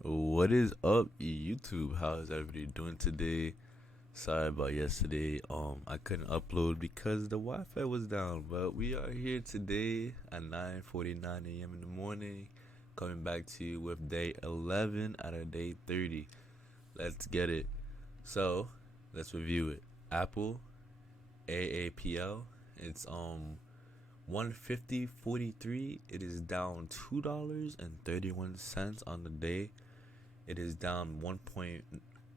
What is up, YouTube? How is everybody doing today? Sorry about yesterday. I couldn't upload because the Wi-Fi was down, but we are here today at 9:49 a.m. in the morning, coming back to you with day 11 out of day 30. Let's get it. So, let's review it. Apple AAPL. It's 150.43. It is down $2.31 on the day. It is down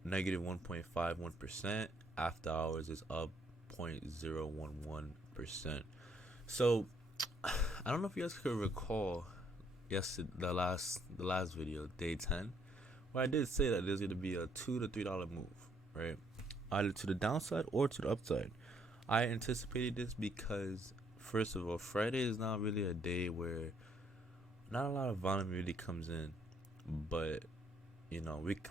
negative 1.51%. After hours is up 0.011%. So I don't know if you guys could recall yesterday the last video, day 10, where I did say that there's gonna be a $2 to $3 move, right? Either to the downside or to the upside. I anticipated this because first of all, Friday is not really a day where not a lot of volume really comes in, but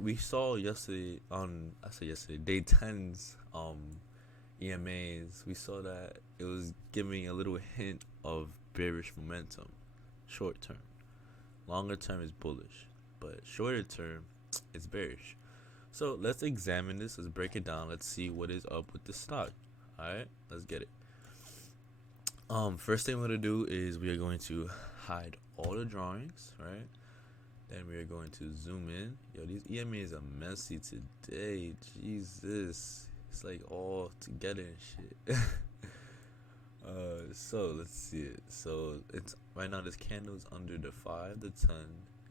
we saw yesterday on I said yesterday day 10's EMAs. We saw that it was giving a little hint of bearish momentum, short term. Longer term is bullish, but shorter term it's bearish. So let's examine this. Let's break it down. Let's see what is up with the stock. All right, let's get it. First thing we're gonna do is we are going to hide all the drawings, right? Then we are going to zoom in. Yo, these EMAs are messy today. Jesus, it's like all together and shit. So let's see it. So it's right now. This candle is under the 5, the 10.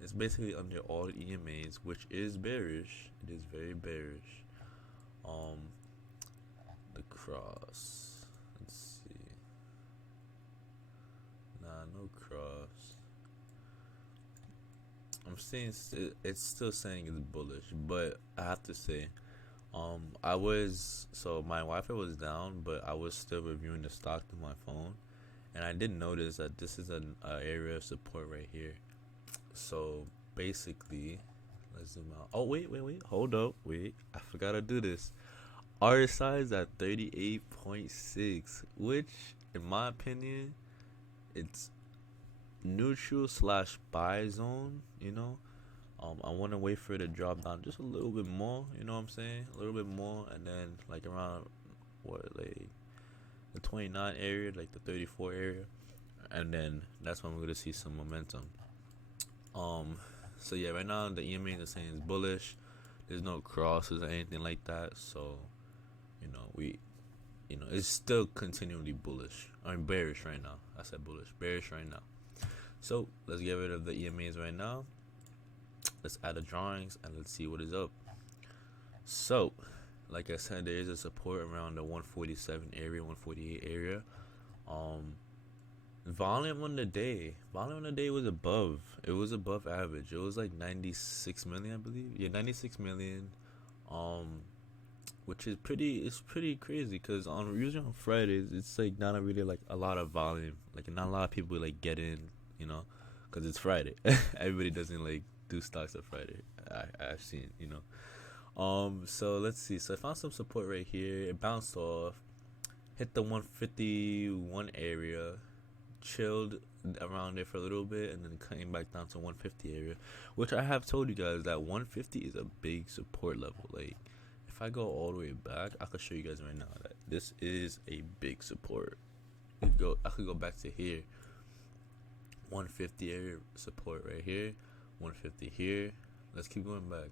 It's basically under all the EMAs, which is bearish. It is very bearish. Um, the cross. Let's see. Nah, no cross. I'm saying it's still saying it's bullish, but I have to say, I was so my Wi-Fi was down, but I was still reviewing the stock through my phone, and I did notice that this is an area of support right here. So basically, let's zoom out. Oh wait, hold up, wait, I forgot to do this. RSI is at 38.6, which, in my opinion, it's neutral slash buy zone. I want to wait for it to drop down just a little bit more. You know what I'm saying? A little bit more, and then like around like the 29 area, like the 34 area, and then that's when we're gonna see some momentum. Um, so yeah, right now the EMA is saying it's bullish. There's no crosses or anything like that. So it's still continually bullish. I mean bearish right now. I said bullish, bearish right now. So let's get rid of the EMAs right now. Let's add the drawings and let's see what is up. So, like I said, there is a support around the 147 area, 148 area. Volume on the day was above. It was above average. It was like 96 million, I believe. Yeah, 96 million. Which is pretty crazy because usually on Fridays it's like not really like a lot of volume. Like not a lot of people like get in, because it's Friday. Everybody doesn't like do stocks on Friday. I've seen, So let's see. So I found some support right here. It bounced off, hit the 151 area, chilled around there for a little bit, and then came back down to 150 area, which I have told you guys that 150 is a big support level. Like if I go all the way back, I could show you guys right now that this is a big support. I could go back to here. 150 area support right here, 150 here. Let's keep going back.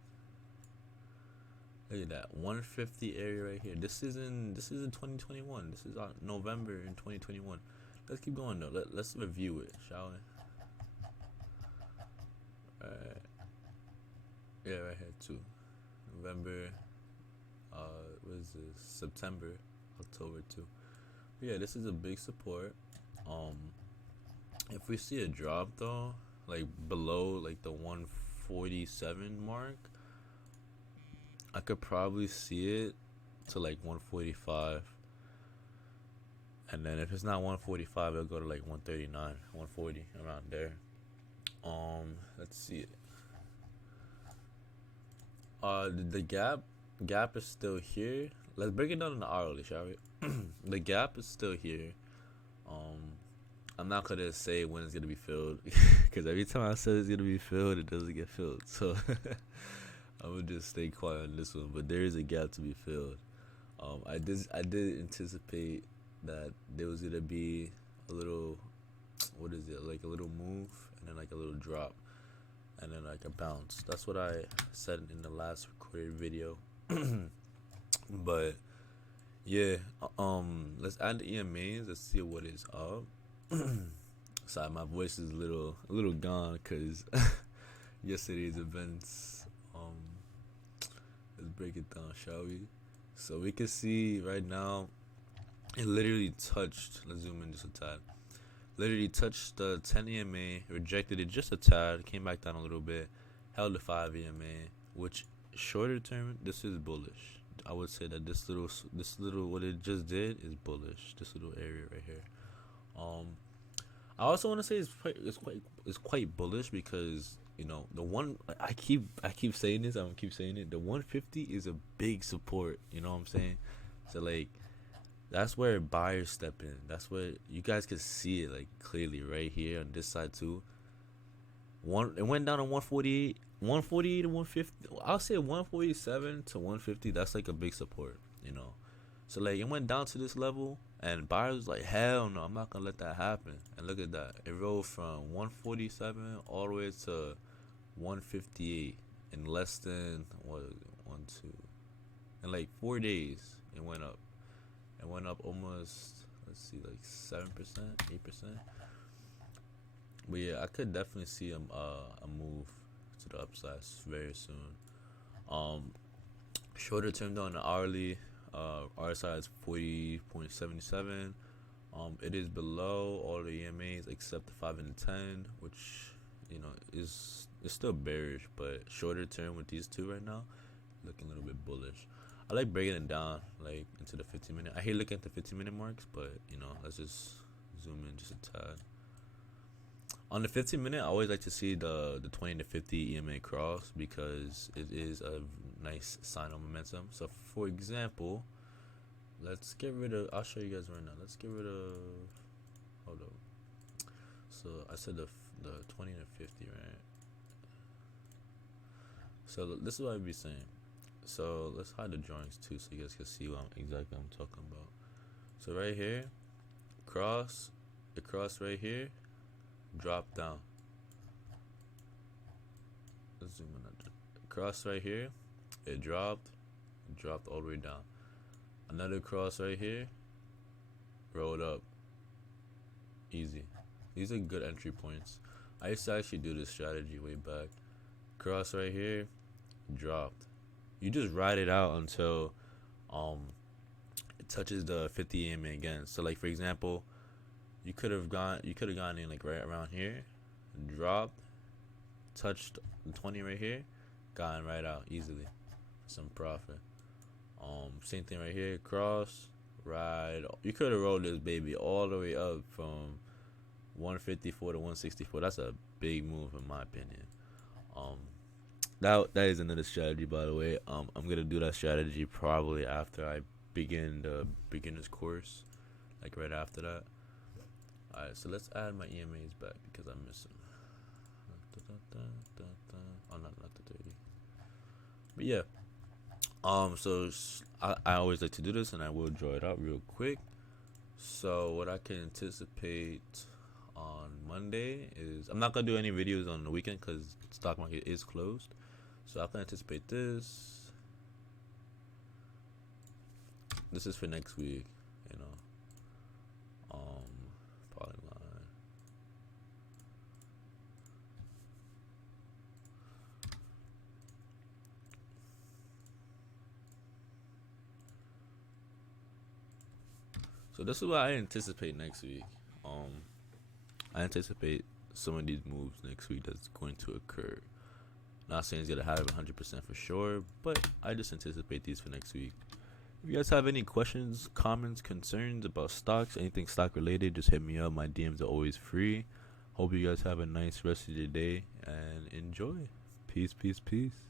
Look at that 150 area right here. This is in 2021. This is November in 2021. Let's keep going though. Let's review it, shall we? Alright. Yeah, right here too. November. What is this? September, October too. But yeah, this is a big support. If we see a drop though, like below like the 147 mark, I could probably see it to like 145. And then if it's not 145, it'll go to like 139, 140 around there. Let's see it. The gap is still here. Let's break it down in the hourly, shall we? The gap is still here. I'm not gonna say when it's gonna be filled because every time I say it's gonna be filled, it doesn't get filled. So I'm gonna just stay quiet on this one. But there is a gap to be filled. I did anticipate that there was gonna be a little, what is it, like a little move and then like a little drop and then like a bounce. That's what I said in the last recorded video. But yeah, let's add the EMAs. Let's see what is up. Sorry, my voice is a little gone because yesterday's events. Let's break it down, shall we? So we can see right now, it literally touched. Let's zoom in just a tad. Literally touched the 10 EMA, rejected it just a tad, came back down a little bit, held the 5 EMA, which shorter term, this is bullish. I would say that this little what it just did is bullish. This little area right here. Um, I also want to say it's quite bullish because the one I keep saying this. I'm gonna keep saying it. The 150 is a big support. You know what I'm saying? So like that's where buyers step in. That's where you guys can see it like clearly right here on this side too. It went down to 148, 148 to 150. I'll say 147 to 150. That's like a big support. So like it went down to this level, and buyers was like, hell no, I'm not gonna let that happen. And look at that, it rose from 147 all the way to 158 in less than what is it, 1 2, in like 4 days. It went up. It went up almost, let's see, like 7%, 8%. But yeah, I could definitely see a move to the upside very soon. Um, Shorter term though, on the hourly, RSI is 40.77. It is below all the EMAs except the 5 and the 10, which is still bearish, but shorter term with these two right now, looking a little bit bullish. I like breaking it down like into the 15-minute. I hate looking at the 15-minute marks, but let's just zoom in just a tad. On the 15-minute, I always like to see the 20 to 50 EMA cross because it is a nice sign of momentum. So, for example, let's get rid of. I'll show you guys right now. Let's get rid of. Hold up. So I said the 20 to 50, right? So this is what I'd be saying. So let's hide the drawings too, so you guys can see what exactly I'm talking about. So right here, the cross right here, drop down. Let's zoom in. Cross right here, it dropped all the way down. Another cross right here, rolled up. Easy. These are good entry points. I used to actually do this strategy way back. Cross right here, dropped. You just ride it out until it touches the 50 EMA again. So like for example, you could have gone in like right around here, dropped, touched the 20 right here, gotten right out easily for some profit. Same thing right here, cross, ride. You could have rolled this baby all the way up from 154 to 164. That's a big move in my opinion. That is another strategy, by the way. I'm gonna do that strategy probably after I begin the beginner's course, like right after that. Alright, so let's add my EMAs back because I miss them. Oh, not the 30. But yeah. So I always like to do this, and I will draw it out real quick. So what I can anticipate on Monday is I'm not gonna do any videos on the weekend because stock market is closed. So I can anticipate this. This is for next week, polyline. So this is what I anticipate next week. I anticipate some of these moves next week that's going to occur. Not saying it's gonna have 100% for sure, but I just anticipate these for next week. If you guys have any questions, comments, concerns about stocks, anything stock related, just hit me up. My DMs are always free. Hope you guys have a nice rest of your day and enjoy. Peace, peace, peace.